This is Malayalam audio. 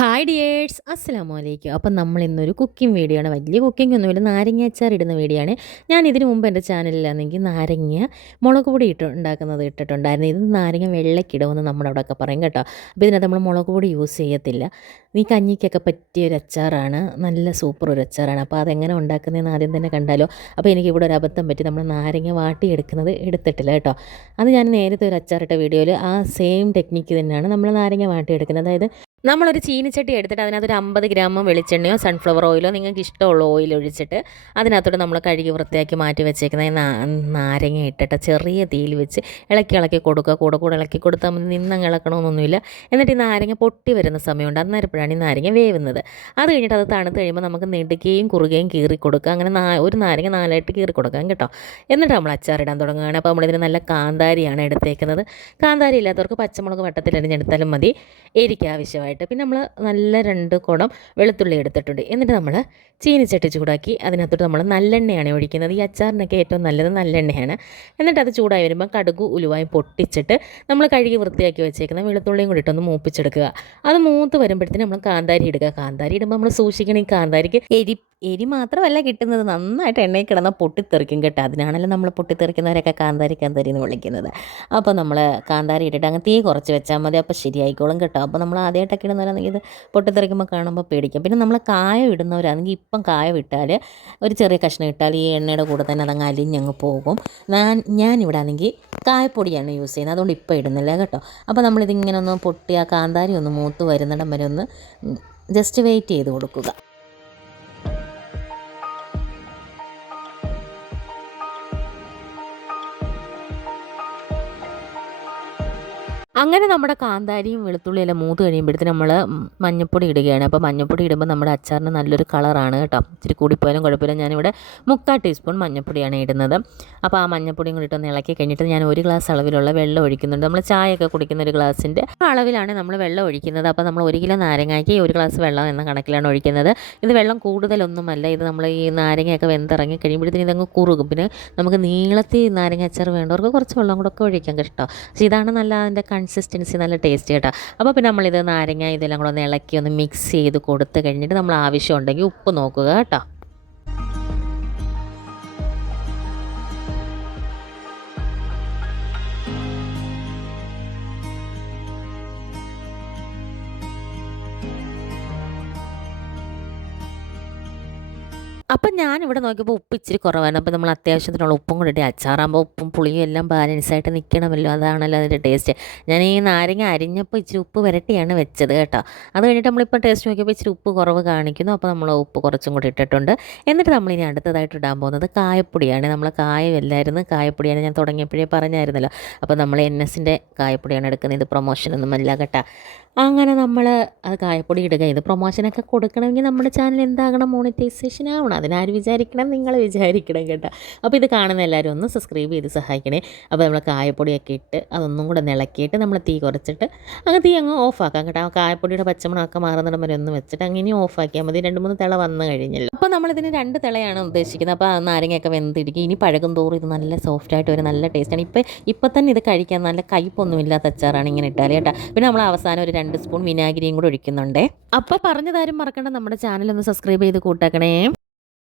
ഹായ് ഡിയേഴ്സ് അസ്സാം വലൈക്കും അപ്പം നമ്മൾ ഇന്നൊരു കുക്കിംഗ് വീഡിയോ ആണ്. വലിയ കുക്കിംഗ് ഒന്നും ഇല്ല. നാരങ്ങ അച്ചാർ ഇടുന്ന വീഡിയോ ആണ്. ഞാൻ ഇതിന് മുമ്പ് എന്റെ ചാനലിലാണെങ്കിൽ നാരങ്ങ മുളക് പൊടി ഇട്ട് ഉണ്ടാക്കുന്നത് ഇട്ടിട്ടുണ്ടായിരുന്നു. ഇത് നാരങ്ങ വെള്ളക്കിടുമെന്ന് നമ്മുടെ അവിടെയൊക്കെ പറയും കേട്ടോ. അപ്പോൾ ഇതിനകത്ത് നമ്മൾ മുളക് പൊടി യൂസ് ചെയ്യത്തില്ല. ഈ കഞ്ഞിക്കൊക്കെ പറ്റിയ ഒരു അച്ചാറാണ്. നല്ല സൂപ്പർ ഒരു അച്ചാറാണ്. അപ്പോൾ അതെങ്ങനെ ഉണ്ടാക്കുന്നതെന്ന് ആദ്യം തന്നെ കണ്ടാലോ. അപ്പോൾ എനിക്ക് ഇവിടെ ഒരു അബദ്ധം പറ്റി. നമ്മൾ നാരങ്ങ വാട്ടി എടുക്കുന്നത് എടുത്തിട്ടില്ല കേട്ടോ. അത് ഞാൻ നേരത്തെ ഒരു അച്ചാറിട്ട വീഡിയോയിൽ ആ സെയിം ടെക്നിക്ക് തന്നെയാണ് നമ്മൾ നാരങ്ങ വാട്ടി എടുക്കുന്നത് അതായത് നമ്മളൊരു ചീനിച്ചട്ടി എടുത്തിട്ട് അതിനകത്തൊരു അമ്പത് ഗ്രാം വെളിച്ചെണ്ണയോ സൺഫ്ലവർ ഓയിലോ നിങ്ങൾക്ക് ഇഷ്ടമുള്ള ഓയിൽ ഒഴിച്ചിട്ട് അതിനകത്തോട്ട് നമ്മൾ കഴുകി വൃത്തിയാക്കി മാറ്റി വെച്ചേക്കുന്ന നാരങ്ങ ഇട്ടിട്ട് ചെറിയ തീയിൽ വെച്ച് ഇളക്കി ഇളക്കി കൊടുക്കുക. കൂടെ കൂടെ ഇളക്കി കൊടുത്താൽ മതി. നിന്നങ്ങ് ഇളക്കണമെന്നൊന്നുമില്ല എന്നിട്ട് ഈ നാരങ്ങ പൊട്ടി വരുന്ന സമയമുണ്ട്. അന്നേരപ്പോഴാണ് ഈ നാരങ്ങ വേവുന്നത്. അത് കഴിഞ്ഞിട്ട് അത് തണുത്ത് കഴിയുമ്പോൾ നമുക്ക് നെടുക്കുകയും കുറുകയും കീറി കൊടുക്കുക. അങ്ങനെ ഒരു നാരങ്ങ നാലായിട്ട് കീറി കൊടുക്കാം കേട്ടോ. എന്നിട്ട് നമ്മൾ അച്ചാറിടാൻ തുടങ്ങുകയാണ്. അപ്പോൾ നമ്മളിതിന് നല്ല കാന്താരിയാണ് എടുത്തേക്കുന്നത്. കാന്താരി ഇല്ലാത്തവർക്ക് പച്ചമുളക് വട്ടത്തിൽ അരിഞ്ഞെടുത്താലും മതി. എരിക്ക് ആവശ്യമായിട്ട് പിന്നെ നമ്മൾ നല്ല രണ്ട് കുടം വെളുത്തുള്ളി എടുത്തിട്ടുണ്ട്. എന്നിട്ട് നമ്മൾ ചീനിച്ചട്ടി ചൂടാക്കി അതിനകത്തോട്ട് നമ്മൾ നല്ലെണ്ണയാണ് ഒഴിക്കുന്നത്. ഈ അച്ചാറിനൊക്കെ ഏറ്റവും നല്ലത് നല്ലെണ്ണയാണ്. എന്നിട്ട് അത് ചൂടായി വരുമ്പോൾ കടുക് ഉലുവായും പൊട്ടിച്ചിട്ട് നമ്മൾ കഴുകി വൃത്തിയാക്കി വെച്ചേക്കുന്ന വെളുത്തുള്ളിയും കൂടി ഇട്ടൊന്ന് മൂപ്പിച്ചെടുക്കുക. അത് മൂത്ത് വരുമ്പോഴത്തേന് നമ്മൾ കാന്താരി ഇടുക. കാന്താരി ഇടുമ്പോൾ നമ്മൾ സൂക്ഷിക്കണം ഈ കാന്താരിക്ക്. എരി എരി മാത്രമല്ല കിട്ടുന്നത്. നന്നായിട്ട് എണ്ണയിൽ കിടന്നാൽ പൊട്ടിത്തെറിക്കും കേട്ടോ. അതിനാണല്ലോ നമ്മൾ പൊട്ടിത്തെറിക്കുന്നവരൊക്കെ കാന്താരി കാന്താരി എന്ന് വിളിക്കുന്നത്. അപ്പോൾ നമ്മൾ കാന്താരി ഇട്ടിട്ട് അങ്ങ് തീ കുറച്ച് വെച്ചാൽ മതി. അപ്പോൾ ശരിയായിക്കോളും കേട്ടോ. അപ്പോൾ നമ്മൾ ആദ്യമായിട്ടൊക്കെ ഇടുന്നവരാണെങ്കിൽ ഇത് പൊട്ടിത്തെറിക്കുമ്പോൾ കാണുമ്പോൾ പേടിക്കും. പിന്നെ നമ്മൾ കായം ഇടുന്നവരാണെങ്കിൽ ഇപ്പം കായം ഇട്ടാൽ ഒരു ചെറിയ കഷ്ണം ഇട്ടാൽ ഈ എണ്ണയുടെ കൂടെ തന്നെ അതങ്ങ് അലിഞ്ഞങ്ങ് പോകും. ഞാൻ ഞാനിവിടെ ആണെങ്കിൽ കായപ്പൊടിയാണ് യൂസ് ചെയ്യുന്നത്. അതുകൊണ്ട് ഇപ്പം ഇടുന്നില്ല കേട്ടോ. അപ്പോൾ നമ്മളിതിങ്ങനെ ഒന്ന് പൊട്ടി ആ കാന്താരി ഒന്ന് മൂത്ത് വരുന്നിടം വരെ ഒന്ന് ജസ്റ്റ് വെയിറ്റ് ചെയ്ത് കൊടുക്കുക. അങ്ങനെ നമ്മുടെ കാന്താരിയും വെളുത്തുള്ളിയും എല്ലാം മൂത്ത് കഴിയുമ്പോഴത്തേന് നമ്മൾ മഞ്ഞപ്പൊടി ഇടുകയാണ്. അപ്പോൾ മഞ്ഞപ്പൊടി ഇടുമ്പോൾ നമ്മുടെ അച്ചാറിന് നല്ലൊരു കളറാണ് കേട്ടോ. ഇച്ചിരി കൂടിപ്പോയാലും കുഴപ്പമില്ല. ഞാനിവിടെ മുക്കാൽ ടീസ്പൂൺ മഞ്ഞപ്പൊടിയാണ് ഇടുന്നത്. അപ്പോൾ ആ മഞ്ഞപ്പൊടിയും കൂടി ഇട്ടൊന്ന് ഇളക്കി കഴിഞ്ഞിട്ട് ഞാൻ ഒരു ഗ്ലാസ് അളവിലുള്ള വെള്ളം ഒഴിക്കുന്നുണ്ട്. നമ്മൾ ചായയൊക്കെ കുടിക്കുന്ന ഒരു ഗ്ലാസിന്റെ അളവിലാണ് നമ്മൾ വെള്ളം ഒഴിക്കുന്നത്. അപ്പോൾ നമ്മൾ ഒരു കിലോ നാരങ്ങയ്ക്ക് ഒരു ഗ്ലാസ് വെള്ളം എന്ന കണക്കിലാണ് ഒഴിക്കുന്നത്. ഇത് വെള്ളം കൂടുതലൊന്നുമല്ല. ഇത് നമ്മൾ ഈ നാരങ്ങയൊക്കെ വെന്തിറങ്ങി കഴിയുമ്പോഴത്തേന് ഇതങ്ങ് കുറുകും. പിന്നെ നമുക്ക് നീളത്തിൽ നാരങ്ങ അച്ചാർ വേണ്ടവർക്ക് കുറച്ച് വെള്ളം കൂടെ ഒക്കെ ഒഴിക്കാം കേട്ടോ. പക്ഷേ ഇതാണ് നല്ല അതിന്റെ കൺസിസ്റ്റൻസി നല്ല ടേസ്റ്റ് കേട്ടോ. അപ്പോൾ പിന്നെ നമ്മളിത് നാരങ്ങ ഇതെല്ലാം കൂടെ ഒന്ന് ഇളക്കി ഒന്ന് മിക്സ് ചെയ്ത് കൊടുത്ത് കഴിഞ്ഞിട്ട് നമ്മൾ ആവശ്യമുണ്ടെങ്കിൽ ഉപ്പ് നോക്കുക കേട്ടോ. അപ്പം ഞാനിവിടെ നോക്കിയപ്പോൾ ഉപ്പ് ഇച്ചിരി കുറവായിരുന്നു. അപ്പോൾ നമ്മൾ അത്യാവശ്യത്തിനുള്ള ഉപ്പും കൂടി ഇട്ട് അച്ചാറാകുമ്പോൾ ഉപ്പും പുളിയും എല്ലാം ബാലൻസായിട്ട് നിൽക്കണമല്ലോ അതാണല്ലോ അതിന്റെ ടേസ്റ്റ് ഞാൻ ഈ നാരങ്ങ അരിഞ്ഞപ്പോൾ ഇച്ചിരി ഉപ്പ് വരട്ടിയാണ് വെച്ചത് കേട്ടോ. അത് കഴിഞ്ഞിട്ട് നമ്മളിപ്പോൾ ടേസ്റ്റ് നോക്കിയപ്പോൾ ഇച്ചിരി ഉപ്പ് കുറവ് കാണിക്കുന്നു. അപ്പോൾ നമ്മൾ ഉപ്പ് കുറച്ചും കൂടി ഇട്ടിട്ടുണ്ട്. എന്നിട്ട് നമ്മളിനി അടുത്തതായിട്ട് ഇടാൻ പോകുന്നത് കായപ്പൊടിയാണ്. നമ്മൾ കായമല്ലായിരുന്നു കായപ്പൊടിയാണ് ഞാൻ തുടങ്ങിയപ്പോഴേ പറഞ്ഞായിരുന്നല്ലോ. അപ്പോൾ നമ്മൾ എൻ എസിന്റെ കായപ്പൊടിയാണ് എടുക്കുന്നത്. ഇത് പ്രൊമോഷനൊന്നും അല്ല കേട്ടോ. അങ്ങനെ നമ്മൾ അത് കായപ്പൊടി ഇടുക. ഇത് പ്രൊമോഷനൊക്കെ കൊടുക്കണമെങ്കിൽ നമ്മുടെ ചാനൽ എന്താകണം? മോണിറ്റൈസേഷൻ ആവണം. അതിനാര് വിചാരിക്കണം? നിങ്ങൾ വിചാരിക്കണം കേട്ടോ. അപ്പോൾ ഇത് കാണുന്ന എല്ലാവരും ഒന്ന് സബ്സ്ക്രൈബ് ചെയ്ത് സഹായിക്കണേ. അപ്പോൾ നമ്മൾ കായപ്പൊടിയൊക്കെ ഇട്ട് അതൊന്നും കൂടെ നിളക്കിയിട്ട് നമ്മൾ തീ കുറച്ചിട്ട് അങ്ങ് തീ അങ്ങ് ഓഫാക്കാം കേട്ടോ. ആ കായപ്പൊടിയുടെ പച്ചമണമൊക്കെ മാറുന്നിടം വരെ ഒന്ന് വെച്ചിട്ട് അങ്ങനെ ഓഫാക്കിയാൽ മതി. രണ്ട് മൂന്ന് തിള വന്നു കഴിഞ്ഞല്ലോ. അപ്പോൾ നമ്മളിതിന് രണ്ട് തിളയാണ് ഉദ്ദേശിക്കുന്നത്. അപ്പോൾ ആ നാരങ്ങയൊക്കെ വെന്തിരിക്കും. ഇനി പഴകും തോറും ഇത് നല്ല സോഫ്റ്റായിട്ട് ഒരു നല്ല ടേസ്റ്റാണ് ഇപ്പോൾ ഇപ്പോൾ തന്നെ ഇത് കഴിക്കാൻ നല്ല കയ്പൊന്നും ഇല്ലാത്ത അച്ചാറാണ് ഇങ്ങനെ ഇട്ടാൽ കേട്ടോ. പിന്നെ നമ്മൾ അവസാനം ഒരു രണ്ട് സ്പൂൺ വിനാഗിരിയും കൂടെ ഒഴിക്കുന്നുണ്ട്. അപ്പോൾ പറഞ്ഞതാരും മറക്കണ്ട. നമ്മുടെ ചാനൽ ഒന്ന് സബ്സ്ക്രൈബ് ചെയ്ത് കൂട്ടാക്കണേ.